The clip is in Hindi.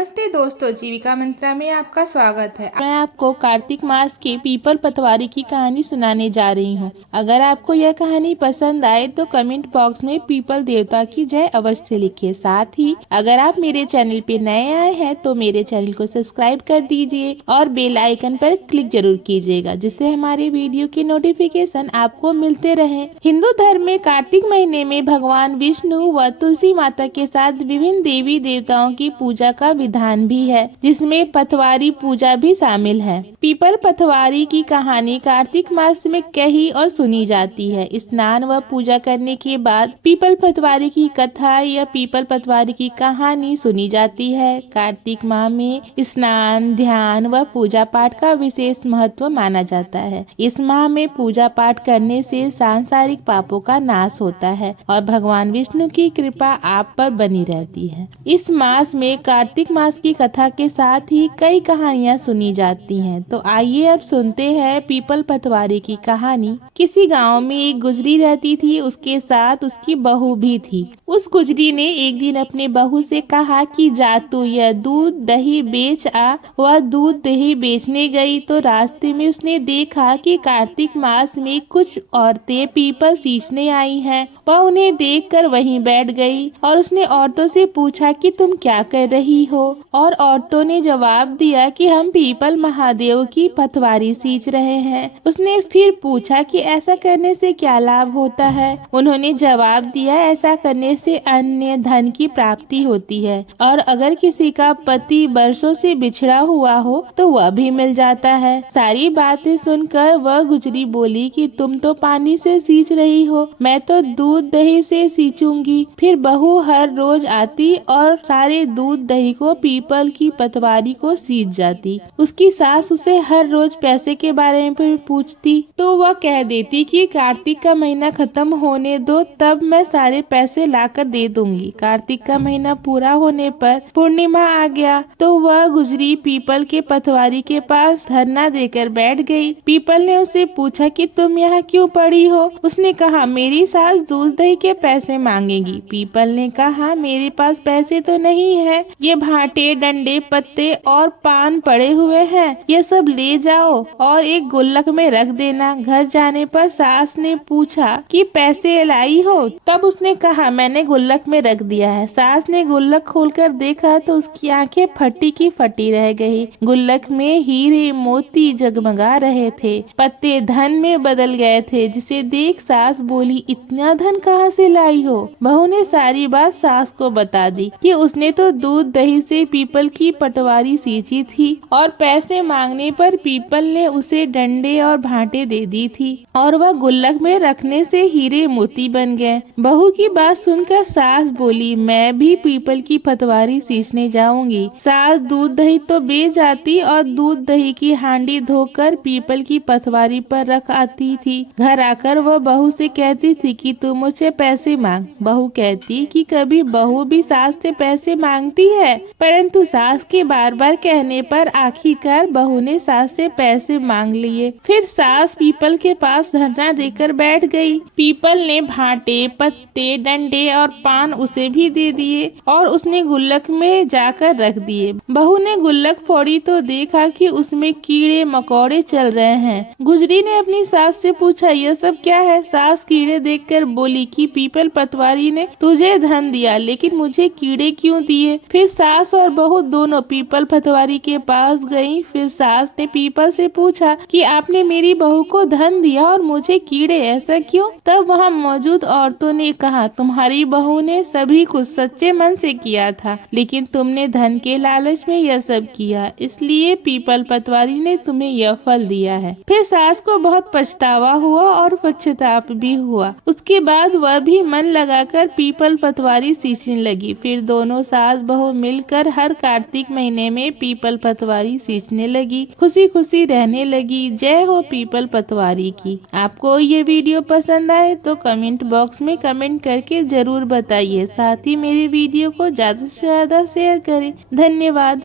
नमस्ते दोस्तों, जीविका मंत्रा में आपका स्वागत है। मैं आपको कार्तिक मास के पीपल पतवारी की कहानी सुनाने जा रही हूँ। अगर आपको यह कहानी पसंद आए तो कमेंट बॉक्स में पीपल देवता की जय अवश्य लिखिए। साथ ही अगर आप मेरे चैनल पे नए आए हैं तो मेरे चैनल को सब्सक्राइब कर दीजिए और बेल आइकन पर क्लिक जरूर कीजिएगा, जिससे हमारे वीडियो के नोटिफिकेशन आपको मिलते रहे। हिंदू धर्म में कार्तिक महीने में भगवान विष्णु व तुलसी माता के साथ विभिन्न देवी देवताओं की पूजा का विधान भी है, जिसमें पतवारी पूजा भी शामिल है। पीपल पतवारी की कहानी कार्तिक मास में कही और सुनी जाती है। स्नान व पूजा करने के बाद पीपल पतवारी की कथा या पीपल पतवारी की कहानी सुनी जाती है। कार्तिक माह में स्नान, ध्यान व पूजा पाठ का विशेष महत्व माना जाता है। इस माह में पूजा पाठ करने से सांसारिक पापों का नाश होता है और भगवान विष्णु की कृपा आप पर बनी रहती है। इस मास में कार्तिक मास की कथा के साथ ही कई कहानियां सुनी जाती हैं। तो आइए अब सुनते हैं पीपल पतवारी की कहानी। किसी गांव में एक गुजरी रहती थी, उसके साथ उसकी बहू भी थी। उस गुजरी ने एक दिन अपने बहू से कहा कि जा तू यह दूध दही बेच आ। वह दूध दही बेचने गई तो रास्ते में उसने देखा कि कार्तिक मास में कुछ औरतें पीपल सींचने आई हैं। वह उन्हें देखकर वहीं बैठ गई और उसने औरतों से पूछा कि तुम क्या कर रही हो, और औरतों ने जवाब दिया कि हम पीपल महादेव की पतवारी सींच रहे हैं। उसने फिर पूछा कि ऐसा करने से क्या लाभ होता है। उन्होंने जवाब दिया, ऐसा करने से अन्य धन की प्राप्ति होती है और अगर किसी का पति वर्षों से बिछड़ा हुआ हो तो वह भी मिल जाता है। सारी बातें सुनकर वह गुजरी बोली कि तुम तो पानी से सींच रही हो, मैं तो दूध दही से सींचूंगी। फिर बहू हर रोज आती और सारे दूध दही को पीपल की पतवारी को सींच जाती। उसकी सास उसे हर रोज पैसे के बारे में पूछती तो वह कह देती कि कार्तिक का महीना खत्म होने दो, तब मैं सारे पैसे लाकर दे दूंगी। कार्तिक का महीना पूरा होने पर पूर्णिमा आ गया तो वह गुजरी पीपल के पतवारी के पास धरना देकर बैठ गई। पीपल ने उसे पूछा कि तुम यहाँ क्यों पड़ी हो। उसने कहा, मेरी सास दूध दही के पैसे मांगेगी। पीपल ने कहा, मेरे पास पैसे तो नहीं है, ये भाटे डंडे पत्ते और पान पड़े हुए हैं, ये सब ले जाओ और एक गुल्लक में रख देना। घर जाने पर सास ने पूछा कि पैसे लाई हो। तब उसने कहा, मैंने गुल्लक में रख दिया है। सास ने गुल्लक खोलकर देखा तो उसकी आंखें फटी की फटी रह गई। गुल्लक में हीरे मोती जगमगा रहे थे, पत्ते धन में बदल गए थे, जिसे देख सास बोली, इतना धन कहाँ से लाई हो। बहू ने सारी बात सास को बता दी कि उसने तो दूध दही से पीपल की पटवारी सींची थी और पैसे मांगने पर पीपल ने उसे डंडे और भाटे दे दी थी और वह गुल्लक में रखने से हीरे मोती बन गए। बहू की बात सुनकर सास बोली, मैं भी पीपल की पटवारी सींचने जाऊंगी। सास दूध दही तो बेच आती और दूध दही की हांडी धोकर पीपल की पटवारी पर रख आती थी। घर आकर वह बहू से कहती थी कि तू मुझसे पैसे मांग। बहू कहती कि कभी बहू भी सास से पैसे मांगती है, परंतु सास के बार बार कहने पर आखिरकार बहू ने सास से पैसे मांग लिए। फिर सास पीपल के पास धरना देकर बैठ गई। पीपल ने भाटे पत्ते डंडे और पान उसे भी दे दिए और उसने गुल्लक में जाकर रख दिए। बहू ने गुल्लक फोड़ी तो देखा कि उसमें कीड़े मकोड़े चल रहे हैं। गुजरी ने अपनी सास से पूछा, यह सब क्या है। सास कीड़े देखकर बोली कि पीपल पतवारी ने तुझे धन दिया, लेकिन मुझे कीड़े क्यों दिए। फिर सास और बहू दोनों पीपल पतवारी के पास गईं। फिर सास ने पीपल से पूछा कि आपने मेरी बहू को धन दिया और मुझे कीड़े, ऐसा क्यों। तब वहाँ मौजूद औरतों ने कहा, तुम्हारी बहू ने सभी कुछ सच्चे मन से किया था, लेकिन तुमने धन के लालच में यह सब किया, इसलिए पीपल पतवारी ने तुम्हें यह फल दिया है। फिर सास को बहुत पछतावा हुआ और पश्चाताप भी हुआ। उसके बाद वह भी मन लगाकर पीपल पतवारी सींचने लगी। फिर दोनों सास बहू मिलकर हर कार्तिक महीने में पीपल पतवारी सींचने लगी, खुशी खुशी रहने लगी। जय हो पीपल पतवारी की। आपको ये वीडियो पसंद आए तो कमेंट बॉक्स में कमेंट करके जरूर बताइए। साथ ही मेरे वीडियो को ज्यादा से ज्यादा शेयर करें। धन्यवाद।